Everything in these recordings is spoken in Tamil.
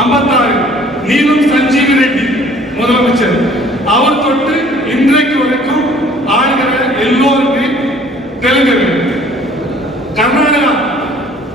56 நீலம் சஞ்சீவி ரெட்டி முதலமைச்சர். அவர் தொட்டு இன்றைக்கு வரைக்கும் ஆளுகிற எல்லோருமே தெலுங்கர்கள். கர்நாடகா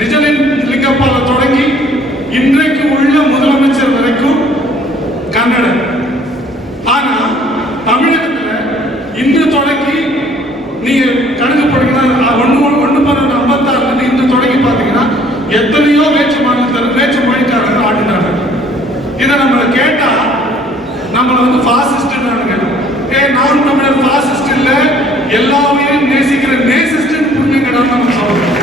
நிஜலிங்கப்பால தொடங்கி இன்றைக்கு உள்ள முதலமைச்சர் வரைக்கும் கன்னடர். ஆனா தமிழகத்துல இன்று தொடங்கி நீங்க கணக்கு போட்டீங்கன்னா 1/56 இன்று தொடங்கி பாத்தீங்கன்னா எத்தனையோ வேற்று மொழிக்காரர்கள் ஆடினாங்க. இதை நம்ம கேட்டா நம்மள பாசிஸ்ட் நான் தமிழர் பாசிஸ்ட் இல்ல, எல்லாரையும் நேசிக்கிற நேசிஸ்ட் புரிஞ்சுங்கடா நம்ம சொல்றோம்.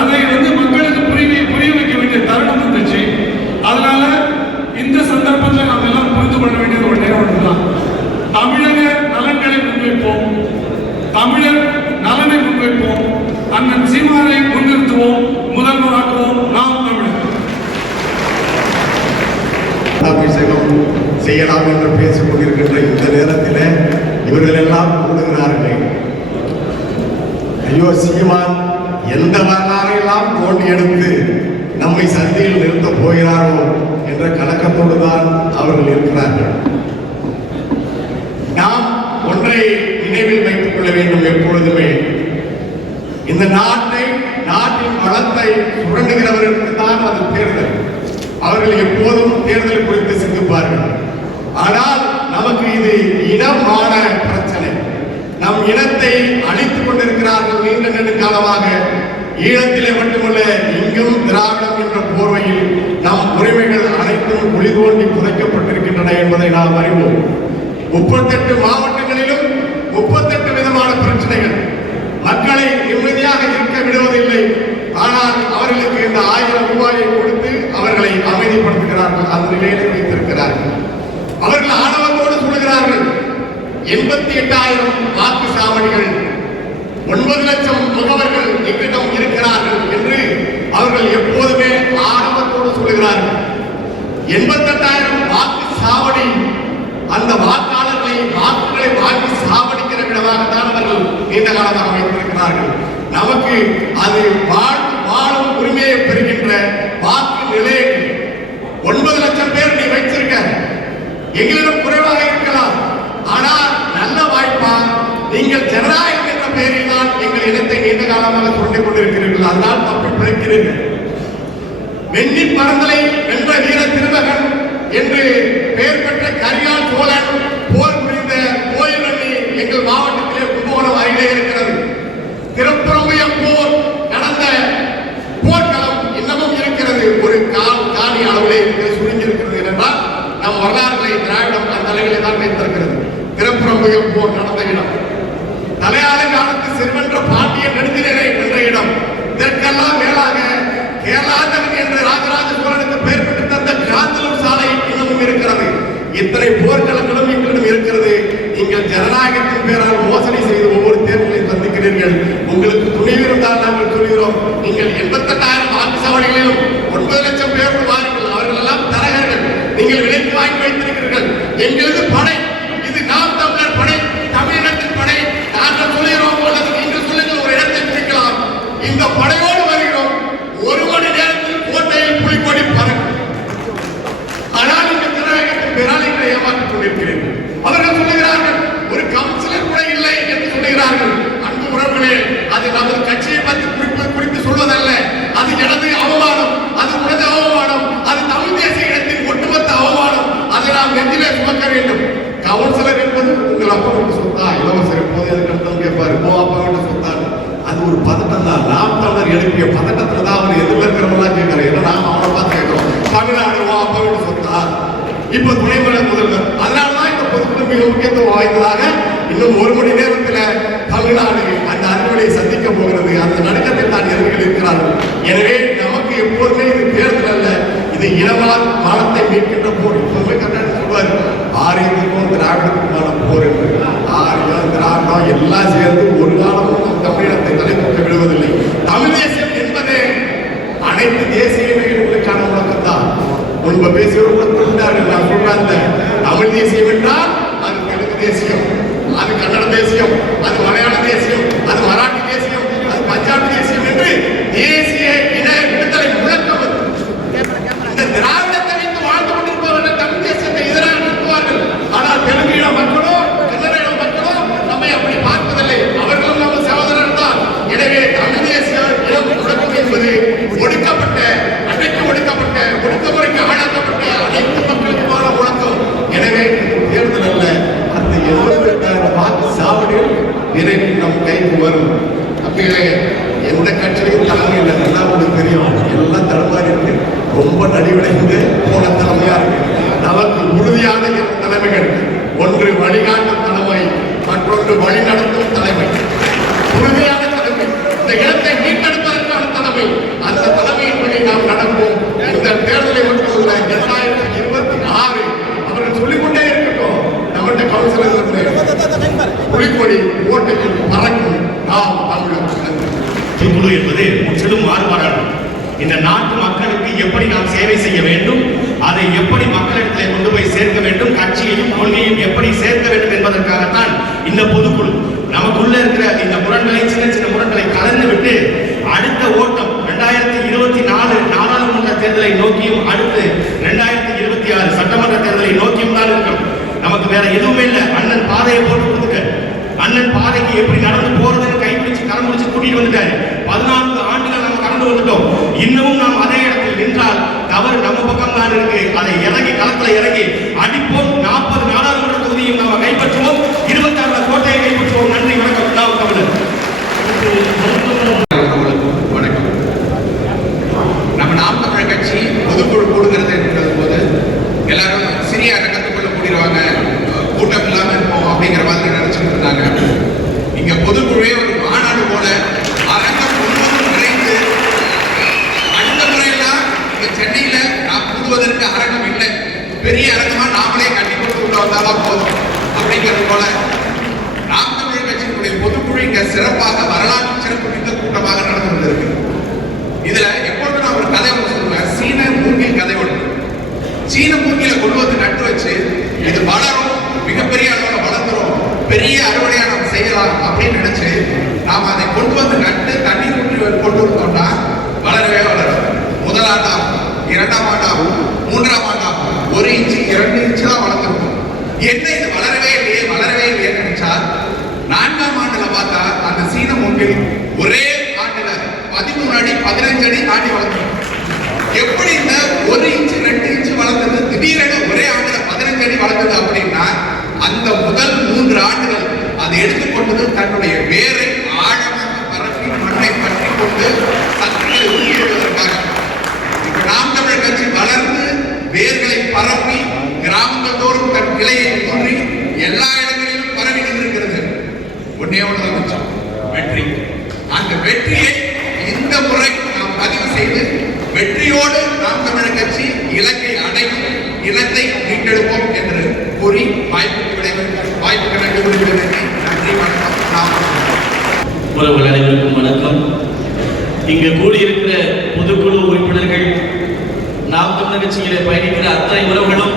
அதை மக்களுக்கு புரிய வைக்க வேண்டிய தருணம் இருந்துச்சு. அதனால இந்த சந்தர்ப்பத்தில் நாம் எல்லாம் புரிந்து கொள்ள வேண்டியது ஒன்றே ஒன்றுதான். தமிழக நலன்களை முன்வைப்போம், தமிழர் நலனை முன்வைப்போம், அண்ணன் சீமானை முன்னிறுத்துவோம், முதல்வராக்குவோம். நாம் தமிழர் அபிஷேகம் செய்யலாம் என்று பேசிக் கொண்டிருக்கின்ற இந்த நேரத்தில் இவர்கள் எல்லாம் கூடுகிறார்கள். ஐயோ, சீமான் எந்த வரலாறை எல்லாம் தோண்டி எடுத்து நம்மை சந்தையில் நிறுத்தப் போகிறாரோ என்ற கலக்கத்தோடு தான் அவர்கள் இருக்கிறார்கள். நாம் ஒன்றை நினைவில் வைத்துக் கொள்ள வேண்டும். எப்பொழுதுமே இந்த நாட்டின் வளத்தை சுரண்டுகிறவர்களுக்கு தான் அது தேர்தல். அவர்கள் எப்போதும் தேர்தல் குறித்து சிந்திப்பார்கள். ஆனால் நமக்கு இது இனமான பிரச்சனை. நம் இனத்தை அழித்துக் கொண்டிருக்கிறார்கள். நீண்ட நெடுங்காலமாக ஈழத்திலே மட்டுமல்ல, இங்கும் திராவிடம் என்ற போர்வையில் நம் உரிமைகள் அனைத்தும் ஒளி தோண்டி புதைக்கப்பட்டிருக்கின்றன என்பதை நாம் அறிவோம். 38 மாவட்டங்களிலும் 38 விதமான பிரச்சனைகள். மக்களை நிம்மதியாக இருக்க விடுவதில்லை. ஆனால் அவர்களுக்கு இந்த 1000 ரூபாயை கொடுத்து அவர்களை அமைதிப்படுத்துகிறார்கள், அந்த நிலையில் வைத்திருக்கிறார்கள். அவர்கள் ஆணவத்தோடு சொல்கிறார்கள் 88,000 வாக்கு சாவடிகள், 9 லட்சம் முகவர்கள் எங்களிடம் இருக்கிறார்கள் என்று அவர்கள் எப்போதுமே ஆணவத்தோடு சொல்கிறார்கள். 88,000 வாக்கு சாவடி, அந்த வாக்காளர்களை வாக்குகளை வாங்கி சாவடிக்கிற விடமாகத்தான் அவர்கள் நீண்ட காலமாக வைத்திருக்கிறார்கள். நமக்கு அது வாழும் உரிமையை பெறுகின்ற வாக்கு நிலையங்கள் 9 லட்சம் பேர் நீ வைத்திருக்க, எங்களிடம் குறைவாக இருக்கலாம். ஆனால் நல்ல வாய்ப்பா, நீங்கள் ஜனநாயகம் என்ற பெயரில் தான் எங்கள் இனத்தை நீண்ட காலமாக சொல்லிக் கொண்டிருக்கிறீர்கள். அதனால் தப்பி பிழைக்கிறீர்கள். வெண்ணி பரந்தலை வென்ற வீர திருமகன் என்று பெயர் பெற்ற கரியால் சோழன் போர் புரிந்த கோயில் அணி எங்கள் மாவட்டத்திலே கும்பகோணம் அருகிலே இருக்கிறது. திருப்புறம்பயம் போர் நடந்த போர்க்களம் இன்னமும் இருக்கிறது. ஒரு காணி அளவிலே சுருங்கி இருக்கிறது என்றால் நம் வரலாறுகளை திராவிடம் அந்த அளவிலே தான் வைத்திருக்கிறது. திருப்புறம்பயம் போர் நடந்த இடம், தலையாளை காலத்து செல்வென்ற பாண்டிய நெடுஞ்சிலே என்ற இடம். இதற்கெல்லாம் மேலாக கேரளாந்தகன் என்ற ராஜராஜ சோழனுக்கு பெயர் பெற்று தந்த காந்தலூர் சாலை இன்னமும் இருக்கிறது. இத்தனை போர்க்களங்களும் எங்களிடம் இருக்கிறது. நீங்கள் ஜனநாயகத்தின் பேரால் மோசடி செய்து ஒவ்வொரு தேர்தலை சந்திக்கிறீர்கள். உங்களுக்கு துணிவு இருந்தால் நாங்கள் சொல்கிறோம், நீங்கள் 88,000 வாக்கு சாவடிகளிலும் 9 லட்சம் பேரோடு வாருங்கள். அவர்கள் எல்லாம் தரகர்கள், நீங்கள் விலைக்கு வாங்கி வைத்திருக்கிறீர்கள். எங்களது படை இது நாம் தமிழர் படை, தமிழினத்தின் படை. நாங்கள் சொல்கிறோம் அல்லது நீங்கள் சொல்லுங்கள், ஒரு இடத்தை பிடிக்கலாம். இந்த படையோடு வருகிறோம். 1 மணி நேரத்தில் கோட்டையில் புலிக்கொடி பறக்கும். ஆனால் இந்த ஜனநாயகத்தின் பேரால் எங்களை ஏமாற்றிக் கொண்டிருக்கிறீர்கள். அவர்கள் சொல்லுகிறார்கள் ஒரு கவுன்சிலர் கூட இல்லை என்று சொல்லுகிறார்கள். அன்பு உறவுகளே, அது நமது கட்சியை பற்றி குறித்து சொல்வதல்ல. அது எனது அவமானம், அது உனது அவமானம், அது தமிழ் தேசிய இடத்தின் ஒட்டுமொத்த அவமானம். அதை நாம் நெஞ்சிலே சுமக்க வேண்டும். கவுன்சிலர் என்பது உங்கள் அப்பா வீட்டு சொத்தா? இளவரசர் போது அதுக்கு கேட்பாரு, அப்பா வீட்டு சொத்தான். அது ஒரு பதட்டம் தான். நாம் தமிழர் எழுப்பிய பதட்டத்தில் தான் அவர் எதிர்க்கிறவங்களாம் கேட்கிறார். ஏன்னா நாம் அவனை பார்த்து கேட்கிறோம், தமிழ்நாடு அப்பா வீட்டு சொத்தா? இப்ப துணைமலை முதல்வர். அதனாலதான் இந்த பொதுக்குழு மிக முக்கியத்துவம் வாய்ந்ததாக இன்னும் 1 மணி நேரத்தில் தமிழ்நாடு அந்த அறுவடையை சந்திக்க போகிறது. அந்த நடுக்கத்தில் தான் எதிர்கள் இருக்கிறார்கள். எனவே நமக்கு எப்போதுமே இது தேர்தல் அல்ல, இது இனவால் மானத்தை மீட்கின்ற போர். இப்போதுமே கர்நாடகா சொல்வார், ஆரியத்துக்கும் திராவிடத்துக்குமான போர் என்று. ஆரியம் திராவிடம் எல்லாம் சேர்ந்து ஒரு காலமும் தமிழினத்தை தலை தூக்க விடுவதில்லை. தமிழ் தேசியம் என்பது அனைத்து தேசிய நிகழ்வுகளுக்கான முழக்கம் தான். முன்பு பேசியவர்கள் நான் சொல்றேன், தமிழ் தேசியம் என்றால் அது தெலுங்கு தேசியம், அது கன்னட தேசியம், அது மலையாள தேசியம், அது மராட்டி தேசியம், அது பஞ்சாபி தேசியம் என்று தேசிய இன விடுதலை முழக்கம். நலிவடைந்து போன தலைமையா இருக்கு. நமக்கு உறுதியான இரண்டு தலைமைகள், ஒன்று வழிகாட்டும் தலைமை, மற்றொன்று வழிநடத்தும் தலைமை. உறுதியான தலைமை, இந்த இடத்தை மீட்டெடுப்பதற்கான தலைமை, அந்த தலைமையின்படி நாம் நடப்போம். இந்த தேர்தலை மட்டுமல்ல, 2026 அவர்கள் சொல்லிக்கொண்டே இருக்கட்டும். நம்மகிட்ட கவுன்சிலர் புலிக்கொடி ஓட்டையில் பறக்கும் நாம் தமிழர். குழு என்பது முற்றிலும் மாறுபாடானது. இந்த நாட்டு மக்களுக்கு எப்படி நாம் சேவை செய்ய வேண்டும், அதை எப்படி மக்களிடத்தில் கொண்டு போய் சேர்க்க வேண்டும், கட்சியையும் கொள்கையும் எப்படி சேர்க்க வேண்டும் என்பதற்காகத்தான் இந்த பொதுக்குழு. நமக்குள்ள இருக்கிற இந்த முரண்களை, சின்ன சின்ன முரண்களை கலந்து விட்டு அடுத்த ஓட்டம் 2024 நாடாளுமன்ற தேர்தலை நோக்கியும் அடுத்து 2026 சட்டமன்ற தேர்தலை நோக்கியும் தான் இருக்கணும். நமக்கு வேற எதுவுமே இல்லை. அண்ணன் பாதையை போட்டு கொடுத்துக்க, அண்ணன் பாதைக்கு எப்படி நடந்து போறதுன்னு கைப்பிடிச்சு கரம் முடிச்சு கூட்டிட்டு வந்துட்டாரு. 14 ஆண்டுகள் நம்ம கடந்து வந்துட்டோம். இன்னமும் நாம் அதே இடத்தில் நின்றால் தவறு நம்ம பக்கம் தான் இருக்கு. அதை இறங்கி களத்துல இறங்கி அடிப்போம். 40 நாடாளுமன்ற தொகுதியும் நம்ம கைப்பற்றுவோம். 26 கோட்டையை கைப்பற்றுவோம். நன்றி, வணக்கம். நான் தமிழர். வணக்கம். நம்ம நாம் தமிழர் கட்சி பொதுக்குழு கூடுகிறது என்கிற போது எல்லாரும் சிறிய அரங்கத்துக்குள்ள கூடிடுவாங்க, கூட்டம் இல்லாம இருப்போம் அப்படிங்கிற மாதிரி நினைச்சுட்டு இருந்தாங்க. இங்க பொதுக்குழுவே ஒரு மாநாடு போல அரங்கம் முழுவதும் நிறைந்து, அடுத்த முறையெல்லாம் இங்க சென்னையில நாம் கூடுவதற்கு அரங்கம் இல்லை, பெரிய அரங்கமா நாமளே கட்டி கொடுத்து வந்தாதான் போதும் அப்படிங்கிறது போல நாம் தமிழர் கட்சியினுடைய பொதுக்குழு இங்க சிறப்பாக வரலாற்று சிறப்பு மிக்க கூட்டமாக நடந்து கொண்டிருக்கு. இதுல எப்பொழுது நான் ஒரு கதை ஒன்று சொல்லுவேன். சீன மூங்கில் கதை ஒன்று. சீன மூங்கில கொண்டு வந்து நட்டு வச்சு இது வளரும், மிகப்பெரிய அளவுல வளர்ந்துரும், பெரிய அறுவடையா நம்ம செய்யலாம் அப்படின்னு நினைச்சு நாம அதை கொண்டு வந்து நட்டு தண்ணீர் ஊற்றி கொண்டு வந்தோம்னா வளரவே வளரும். முதல் ஆண்டாகும், 2ஆம் ஆண்டாகும், 3ஆம் ஆண்டாகும், 1 இன்ச்சு 2 இன்ச்சு தான் வளர்ந்துருக்கும். என்ன இது வளரவே இல்லையே வளரவே இல்லையே நினைச்சா 4ஆம் ஆண்டுல பார்த்தா அந்த சீன மூங்கில் ஒரே ஆண்டுல 13 அடி 15 அடி தாண்டி வளர்ந்துடும். எப்படி இந்த 1 இன்ச்சு 2 இன்ச்சு வளர்ந்தது திடீரென ஒரே ஆண்டுல 15 அடி வளர்ந்தது அப்படின்னா அந்த முதல் 3 ஆண்டுகள் அதை எடுத்துக்கொண்டது தன்னுடைய வேரை ஆழமாக பரப்பி மண்ணை பற்றி கொண்டு சத்துக்களை ஊட்டிவிடுவதற்காக. இப்ப நாம் தமிழர் கட்சி வளர்ந்து வேர்களை பரப்பி கிராமங்கள் தோறும் தன் கிளையை ஊன்றி எல்லா இடங்களிலும் பரவி நின்றிருக்கிறது. ஒன்னே ஒன்றுதான் மிச்சம், வெற்றி. அந்த வெற்றியை இந்த முறை நாம் பதிவு செய்து வெற்றியோடு நாம் தமிழர் கட்சி இலக்கை அடையும், இலக்கை மீட்டெடுப்போம் என்று கூறி வாய்ப்புக்கு நன்றி கூறுகிறேன். நன்றி, வணக்கம். உறவுகள் அனைவருக்கும் வணக்கம். இங்கு கூடியிருக்கிற பொதுக்குழு உறுப்பினர்கள், நாம் தமிழர் கட்சியிலே பயணிக்கிற அத்தனை உறவுகளும்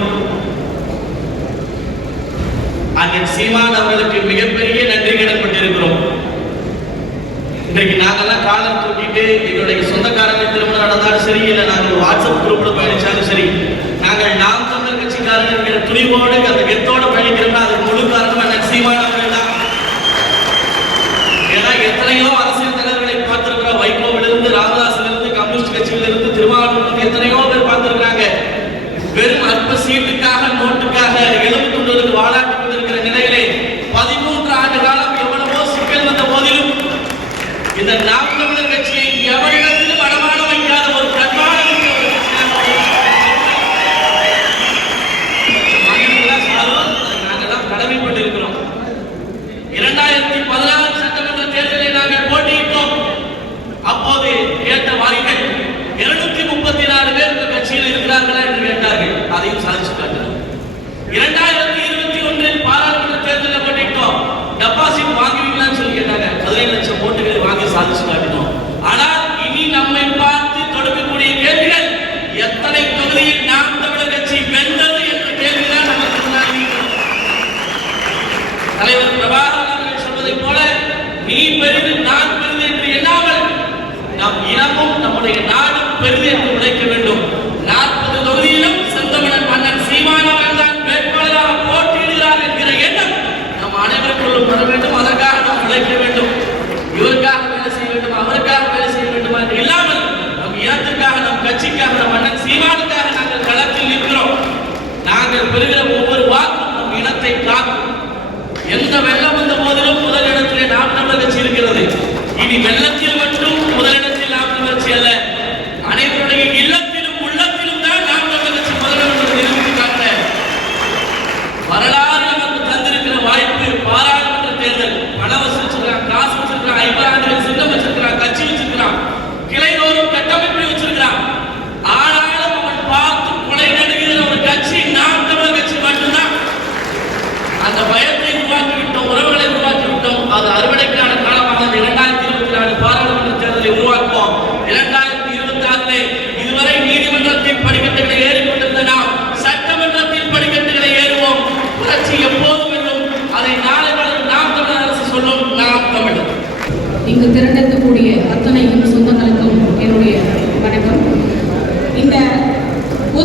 அண்ணன் சீமான் அவர்களுக்கு மிகப்பெரிய நன்றி கடன்பட்டிருக்கிறோம். இன்றைக்கு நாங்கெல்லாம் காலம் தூக்கிட்டு எங்களுடைய சொந்தக்காரங்க திருமணம் நடந்தாலும் சரி, இல்லை நாங்கள் வாட்ஸ்அப் குரூப்ல பயணிச்சாலும் சரி, நாங்கள் நாம் தமிழர் கட்சிக்காரர்கள் என்கிற துணிவோடு அந்த கெத்தோடு பயணிக்கிறோம்னா அதுக்கு முழு காரணம் அண்ணன் சீமான் அவர்கள் தான். ஏன்னா எத்தனையோ அரசியல் தலைவர்களை பார்த்திருக்கிறோம். வைகோவிலிருந்து, ராமதாசிலிருந்து, கம்யூனிஸ்ட் கட்சியிலிருந்து, திருமாவளவன் எத்தனையோ பேர் பார்த்திருக்கிறாங்க. வெறும் அற்ப சீட்டுக்காக, நோட்டுக்காக எழுந்து கொண்டு வாழாட்டி கொண்டிருக்கிற நிலையிலே 13 ஆண்டு காலம் எவ்வளவோ சிக்கல் வந்த போதிலும் இந்த நாம் தமிழர் கட்சியை எவரிடத்திலும் அடமான வைக்காத ஒரு பிரதான நாங்கள்தான் கடமைப்பட்டிருக்கிறோம். 2014 சட்டமன்ற தேர்தலை நாங்கள் போட்டியிட்டோம். அப்போது கேட்ட வாரிகள் 234 பேர் இந்த கட்சியில் இருக்கிறார்களா என்று கேட்டார்கள். அதையும் சாதிச்சு காட்டினோம். 2021 பாராளுமன்ற தேர்தலில் போட்டிட்டோம். டெபாசிட் வாங்குவீங்களான்னு சொல்லி கேட்டாங்க. 15 லட்சம் ஓட்டுகளை வாங்கி சாதிச்சு காட்டினோம். ஆனால் இனி நம்மை பார்த்து தொடுக்கக்கூடிய கேள்விகள், எத்தனை தொகுதியில் நாம் தமிழர் கட்சி வென்றது என்ற கேள்விதான் நமக்கு முன்னால் இருக்கிறது. தலைவர் பிரபாகரன் அவர்கள் சொல்வதைப் போல நீ பெரிது நான் பெரிது என்று எண்ணாமல் நம் இனமும் நம்முடைய நாடும் பெரிது என்று உழைக்க வேண்டும். 40 தொகுதியிலும் செந்தமிழன் மன்னன் சீமான் அவர்கள் தான் வேட்பாளராக போட்டியிடுகிறார் என்கிற எண்ணம் நம் அனைவருக்குள்ளும் வர வேண்டும். அதற்காக நாம் உழைக்க வேண்டும். இவருக்காக வேலை செய்ய வேண்டும், அவருக்காக வேலை செய்ய வேண்டும் என்று இல்லாமல் நம் இனத்திற்காக, நம் கட்சிக்காக, நம் மன்னன் சீமானுக்காக நாங்கள் களத்தில் நிற்கிறோம். நாங்கள் பெறுகிற ஒவ்வொரு வாக்கும் நம் இனத்தை காக்கும். எந்த வெள்ளம் வந்த போதிலும் முதலிடத்திலே நாம் தமிழர் கட்சி இருக்கிறது. இனி வெள்ளத்தில் மட்டும் முதலிடத்தில் நாம் தமிழர் கட்சி அல்ல, அனைவருடைய இல்லத்திலும் உள்ளத்திலும் தான்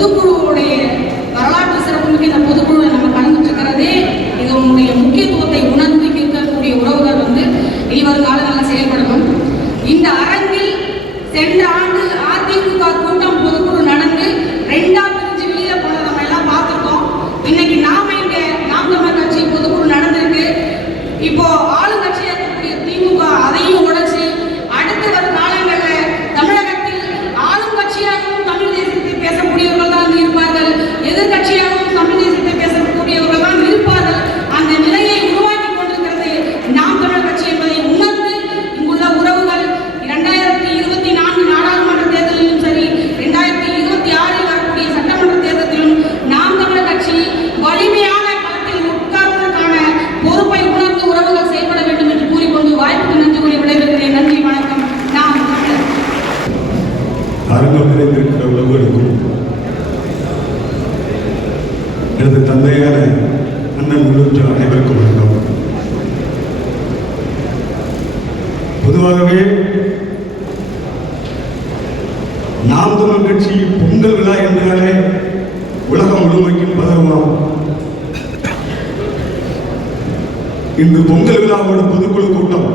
பொதுக்குழுவுடைய வரலாற்று சிறப்புமிக்க இந்த பொதுக்குழுவில் நம்ம கலந்துட்டுருக்கிறதே இதனுடைய முக்கியத்துவத்தை உணர்ந்து இருக்கக்கூடிய உறவுகள் இனிவரும் காலங்களில் செயல்படணும். இந்த அரங்கில் சென்ற ஆண்டு அதிமுக கூட்டம் பொதுக்குழு நடந்து 2ஆ பிரிஞ்சு வெளியில போனதை நம்ம எல்லாம் பார்த்துருக்கோம். இன்னைக்கு நாம இங்க நாம் தமிழர் கட்சி பொதுக்குழு நடந்திருக்கு. இப்போ ஆளுங்கட்சியாக இருக்கக்கூடிய திமுக அதையும் உடைச்சு அடுத்து வரும் காலங்களில் தமிழகத்தில் ஆளுங்கட்சியாகவும் தமிழ் தேசியத்தை பேசக்கூடியவர்கள் தான் இருப்பார்கள், எதிர்கட்சியாகவும் தமிழ் தேசியத்தை பேசக்கூடியவர்கள் தான் இருப்பார்கள். அந்த நிலையை உருவாக்கி கொண்டிருக்கிறது நாம் தமிழர் கட்சி என்பதை உணர்ந்து இங்குள்ள உறவுகள் 2024 நாடாளுமன்ற தேர்தலிலும் சரி 2026 வரக்கூடிய சட்டமன்ற தேர்தலிலும் நாம் தமிழர் கட்சி வலிமையான களத்தில் உட்கார்வதற்கான பொறுப்பை உணர்ந்து உறவுகள் செயல்பட வேண்டும் என்று கூறிக்கொண்டு வாய்ப்புக்கு நன்றி கூறி விடைபெறுகிறேன். நன்றி, வணக்கம். நாம் தமிழர். அரங்கம் நிறைந்திருக்கிற உறவுகளுக்கும் எனது தந்தையான அண்ணன் உள்ளிட்ட அனைவருக்கும் வணக்கம். பொதுவாகவே நாம் தமிழர் கட்சி பொங்கல் விழா என்றாலே உலகம் முழுமைக்கும் பதறுவோம். இன்று பொங்கல் விழாவோட பொதுக்குழு கூட்டம்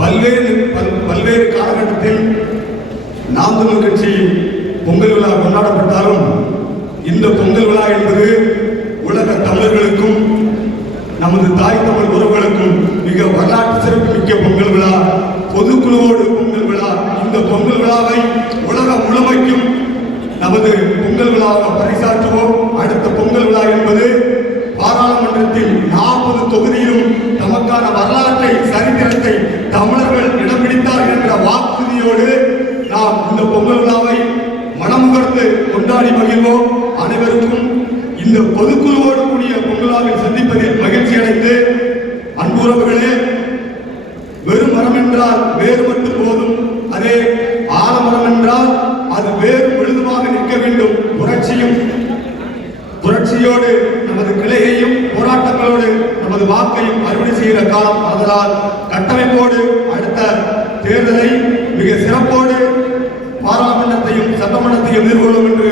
பல்வேறு காலகட்டத்தில் நாம் தமிழர் கட்சி பொங்கல் விழா கொண்டாடப்பட்டாலும் இந்த பொங்கல் விழா என்பது உலக தமிழர்களுக்கும் நமது தாய் தமிழ் உறவுகளுக்கும் மிக வரலாற்று சிறப்புமிக்க பொங்கல் விழா, பொதுக்குழுவோடு பொங்கல் விழா. இந்த பொங்கல் விழாவை உலகம் முழுமைக்கும் நமது பொங்கல் விழாவை பறைசாற்றுவோம். அடுத்த பொங்கல் விழா என்பது பாராளுமன்றத்தில் 40 தொகுதியிலும் தமக்கான வரலாற்றை சரித்திரத்தை தமிழர்கள் இடம் பிடித்தார்கள் என்ற வாக்குறுதியோடு நாம் இந்த பொங்கல் விழாவை மனமுகர்ந்து கொண்டாடி மகிழ்வோம். அனைவருக்கும் இந்த பொதுக்குழுவோடு கூடிய பொங்கலாவை சந்திப்பதில் மகிழ்ச்சி அடைந்து, அன்புறவுகளே, வெறும் மரம் என்றால் வேறு மட்டும் போதும், அதே ஆலமரம் என்றால் அது வேறு முழுதுமாக நிற்க வேண்டும். புரட்சியோடு நமது கிளையையும் போராட்டங்களோடு நமது வாக்கையும் அறுவடை செய்கிற காலம். அதனால் கட்டமைப்போடு அடுத்த தேர்தலை மிக சிறப்போடு பாராளுமன்றத்தையும் சட்டமன்றத்தையும் எதிர்கொள்ளும் என்று